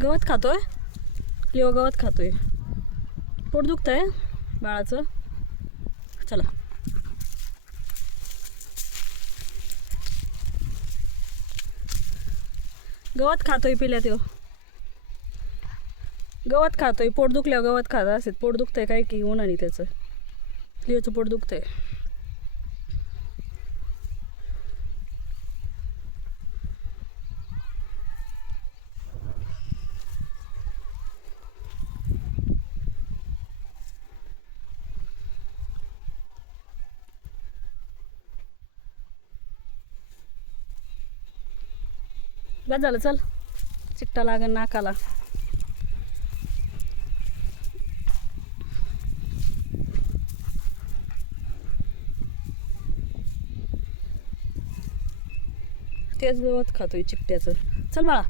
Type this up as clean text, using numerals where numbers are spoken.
गवत खातोय लिओ, गवत खातोय. पोट दुखतंय बाळाचं. चला गवत खातोय पिल्या त्यो. गवत खातोय. पोट दुखल्यावर गवत खात असेल. पोट दुखतंय काय की उन्हाने त्याचं. लिओचं पोट दुखतंय. बस झालं, चल. चिकटा लागन नाकाला. तेच गवत खातोय चिकट्याचं. चल बाळा.